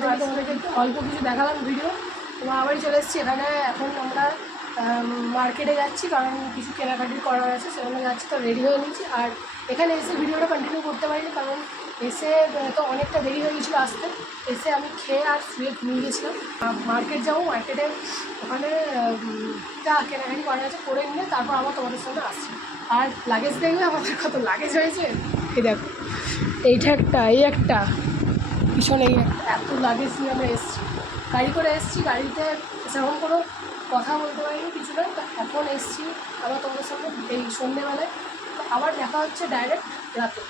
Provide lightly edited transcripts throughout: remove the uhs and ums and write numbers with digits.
সকাল থেকে তোমাদেরকে অল্প কিছু দেখালাম ভিডিও। তোমার আবারই চলে এসেছি এখানে। এখন আমরা মার্কেটে যাচ্ছি, কারণ কিছু কেনাকাটি করার আছে, সেখানে যাচ্ছি। তো রেডি হয়ে নিচ্ছি। আর এখানে এসে ভিডিওটা কন্টিনিউ করতে পারিনি, কারণ এসে তো অনেকটা দেরি হয়ে গেছিলো আসতে। এসে আমি খেয়ে আর শুয়ে ঘুমিয়ে গেছিলাম। মার্কেট যাবো, মার্কেটে ওখানে যা কেনাকাটি করা আছে করে নিয়ে তারপর আবার তোমাদের সঙ্গে আসছি। আর লাগেজ দেখবে আমাদের কত লাগেজ হয়েছে। এই দেখো, এইটা একটা, এই একটা, পিছনে এই একটা, এত লাগেজ নিয়ে আমরা এসেছি। গাড়ি করে এসেছি, গাড়িতে সেরকম কোনো কথা বলতে পারিনি, কিছু নয়। তো এখন এসেছি আবার তোমাদের সঙ্গে এই সন্ধ্যেবেলায়। তো আবার দেখা হচ্ছে ডাইরেক্ট রাতে।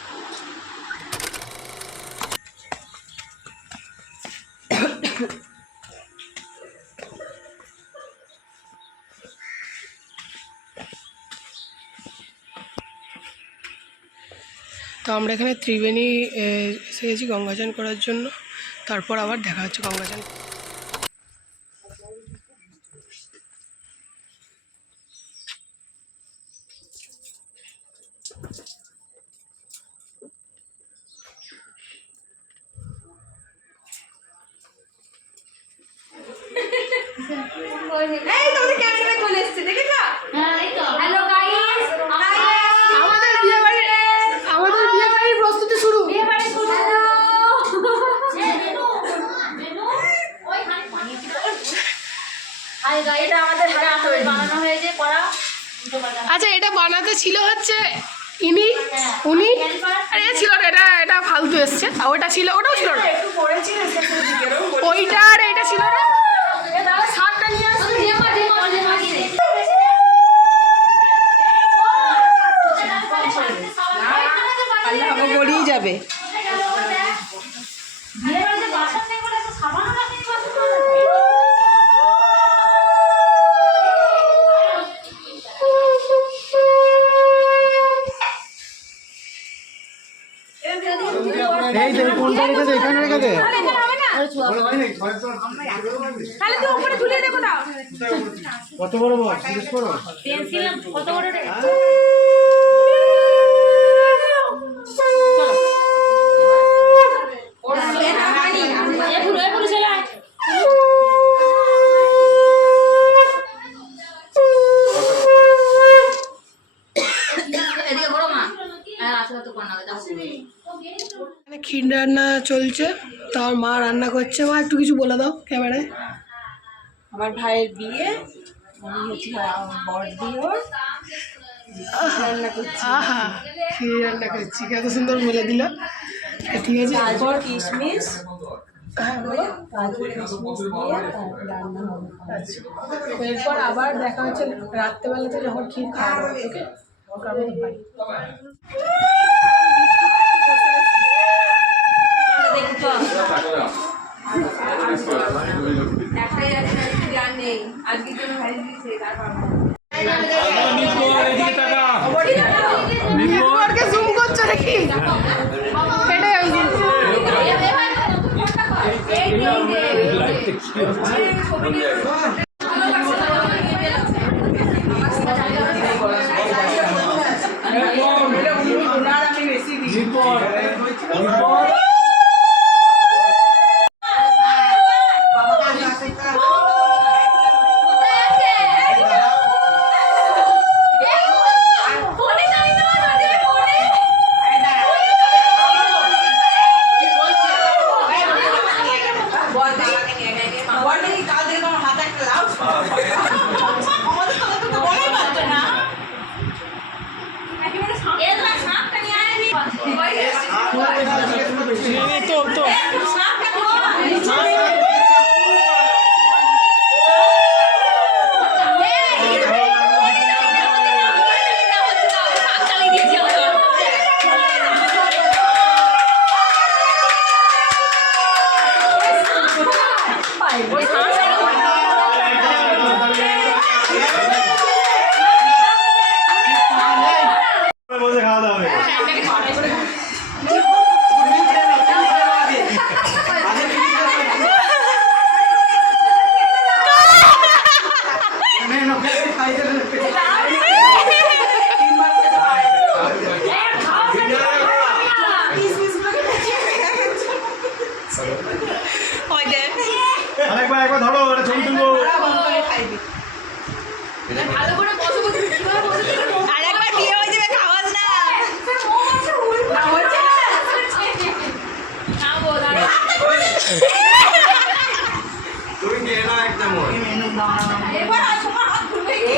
তো আমরা এখানে ত্রিবেণী এসে গেছি গঙ্গাচান করার জন্য। তারপর আবার দেখা হচ্ছে গঙ্গাচান। আচ্ছা, এটা বানাতে ছিল হচ্ছে উনি, আরে ছিল না, এটা ফালতু এসছে। আর ওটা ছিল, ওটাও ছিল না, ওইটা আর এইটা ছিল না। শার্টটা নিয়ে আসছি, গড়িয়ে যাবে। কত বড় বল জিজ্ঞেস করো। পেন্সিল কত বড় রে? ক্ষীর রান্না চলছে, তো আমার মা রান্না করছে। মা একটু কিছু বলে দাও ক্যামেরায়। আমার ভাইয়ের বিয়ে, আমি হচ্ছে বড়দি ওর রান্না করছি। আহা, ক্ষীর রান্না করছি, কত সুন্দর বলে দিল। ঠিক আছে, তারপর কিশমিশ, হ্যাঁ বলো। কাজু কিশমিশ দিয়ে তারপর রান্না হবে। আচ্ছা, এরপর আবার দেখা হচ্ছে রাত্রেবেলাতে যখন ক্ষীর খাওয়া হবে। ওকে, আমি তো পাই। জুম করছো নাকি? এটাই ওই জিনিস। খাইবে। ভালো করে বসো, কিভাবে বসে থাকো? আর একবার বিয়ে হয়ে যাবে, খাওয়াস না। না, হচ্ছে না। খাবো, দাঁড়াও। তুমি খেয়ে নাও একদম ওই। এবার আর তোমার হাত খুলবে কি?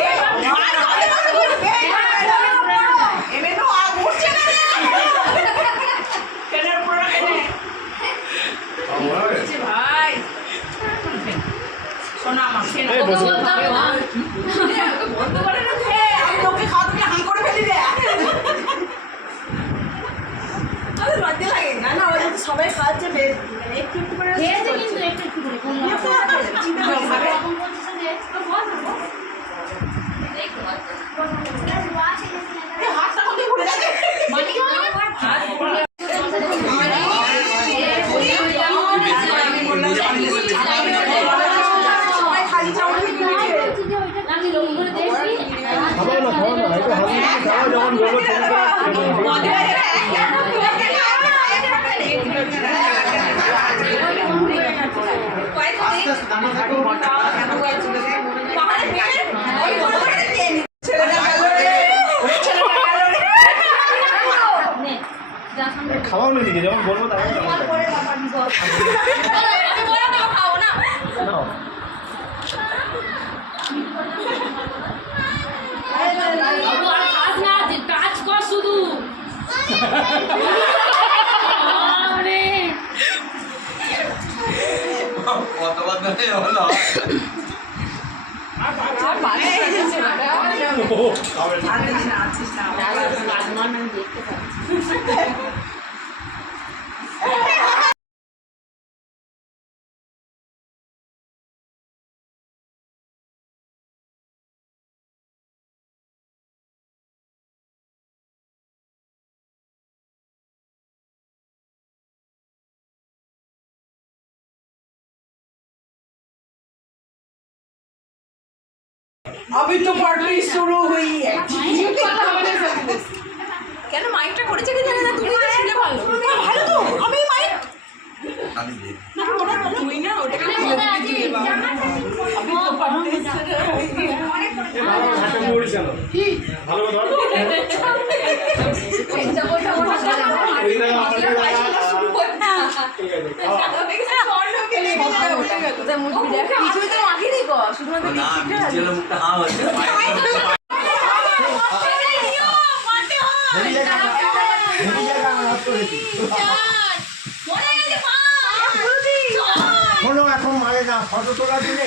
এমএনও আর উঠছে না রে। কেনের পুরো কেনে। ভাই শোনা আমার খেয়ে নাও। বন্ধ করে না খেয়ে, আমি লোককে খাওয়া তুমি হাম করে ফেলি রে। আরে লজ্জা লাগে। না না, ওরা তো সবাই খাচ্ছে বেশ, মানে একটু একটু করে খেয়েছে কিন্তু একটু একটু করে কোন খাবে। রকম বলছিস যে এই হাতটা কোথায় ঘুরে যাচ্ছে? সবাই খালি চাউল খেয়ে আমি লোক করে দেখবি খাওয়া না খাওয়া না একটু হাসি খাওয়া যখন বলবো আস্তে আস্তে দানা থাকো খাওয়াও না দিকে যখন বলবো তখন নাও বাবু আর কাজ না কাজ কর শুধু আরে কতবার ধরে হলো अभी तो पार्टी शुरू हुई है কেন মাইকটা করেছে কি জানি না, তুমি তো ছিলে ভালো ভালো তো আমি মাইক তুই না ওটাকে খুলে দিবি তুই বাবা আমি তো পার্টি শুরু হই ভালো হাতে মুড়ি চলো ভালো ধর কিছুই তো আগে দিই গো, শুধুমাত্র না বিজেল মুখটা হা হচ্ছে শোনো এখন মারে না ফটো তোলা দিলে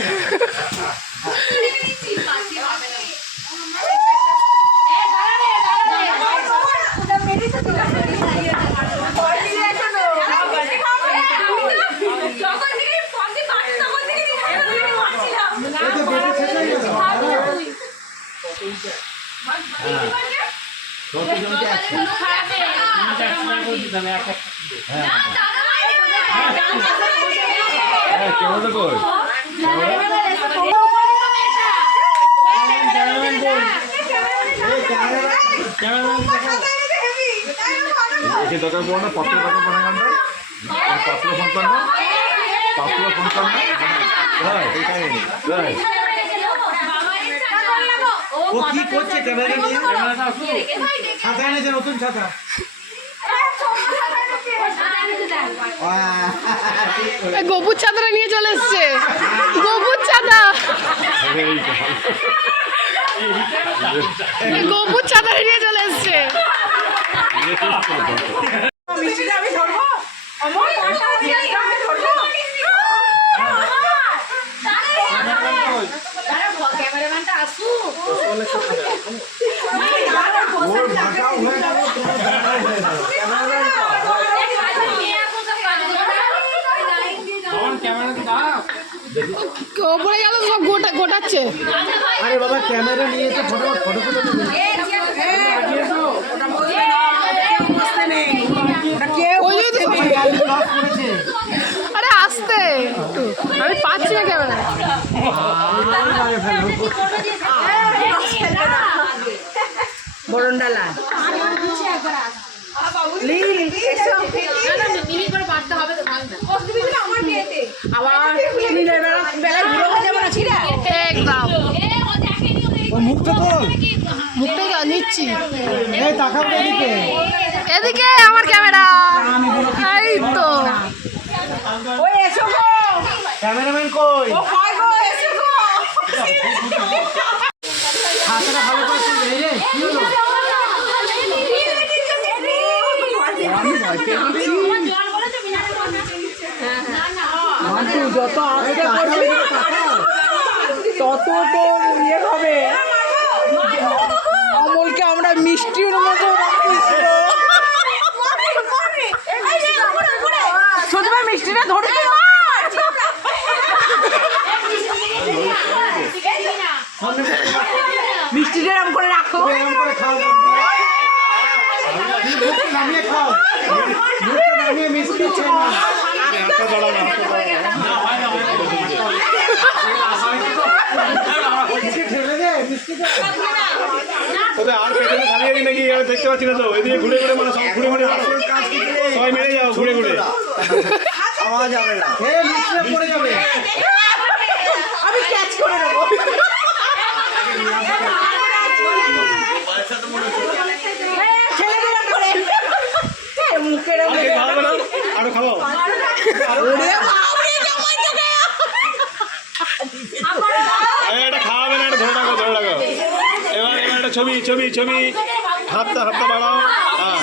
কেমন তো কই দরকার পড়ো না পত্র দরকার পড়ে গানটা পত্র পঞ্চান্ন পত্র পঞ্চান্ন ও কি করছে ক্যামেরা নিয়ে ছাতা এনেছে নতুন ছাতা গোপুর ছাতাটা নিয়ে চলে এসছে, গোপুর ছাতা, গোপুর ছাতাটা নিয়ে চলে এসছে। মিষ্টিটা আমি ধরবো আমার মিষ্টিটা আমি ধরবো ক্যামেরাম্যানটা আসুক ওপরে গেল সব গোটাচ্ছে। আরে বাবা ক্যামেরা নিয়ে তো ফটো ফটো তুলে আরে আসতে একটু, আমি পাচ্ছি না ক্যামেরা। বরণডালা আবার বেলায় ঘুরে যাবো না ছিড়া একদম মুখটা তোল। মুখটা নিচ্ছি। এই তাকাও এদিকে। এদিকে আমার ক্যামেরা, এই তো ওই এসো গো ক্যামেরাম্যান কই? ও কই গো এসো গো হাতটা ভালো করে তুল। এই রে কি হলো? আমি ভয় পেয়ে গেছি। মান্টু যত আস্তে করবে তত তোর ইয়ে হবে। অমলকে আমরা মিষ্টির মতো রাখিছিল। শুধু মিষ্টিটা ধরে মিষ্টিটা এরকম করে রাখো এরকম করে খাও। মুখটা নামিয়ে খাও। মুখটা নামিয়ে মিষ্টি খাও। হাতটা দাঁড়াও না, হাতটা দাঁড়াও। মিষ্টি ঠেলে দে, মিষ্টিটা। তোদের আর পেছনে থামিয়ে দিই নাকি? আমি দেখতে পাচ্ছি না তো। এদিকে ঘুরে ঘুরে মানে সব ঘুরে ঘুরে মারো। সবাই মেরে যাও ঘুরে ঘুরে। আওয়াজ হবে না। এই মিষ্টিটা পড়ে যাবে। আমি ক্যাচ করে নেবো ছেলে দিলাম করে মুখের আর কে খাওয়াবে না? আরো খাওয়াও। এটা খাওয়াবে না, এটা ধরে রাখো, ধরে রাখো। এবার একটা ছবি ছবি ছবি। হাতটা হাতটা বাড়াও। হ্যাঁ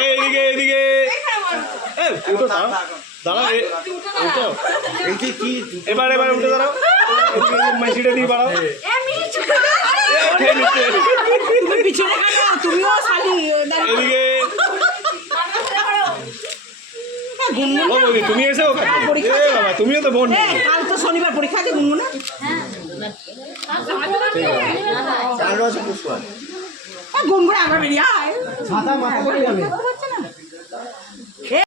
এই এদিকে এদিকে। এই উঠো, দাঁড়াও দাঁড়াও। উঠো। এবার এবার উঠে দাঁড়াও। এদিকে মাইসিটা দিয়ে বাড়াও। পিছনে কেন তুমিও শালি এদিকে ও বৌদি, তুমি এসে ওখানে। এ বাবা, তুমিও তো বোন। কাল তো শনিবার পরীক্ষা আছে গুনগুনা গুনগুনা আবার বেরিয়ে আয় ছাতা মাথা করে যাবে।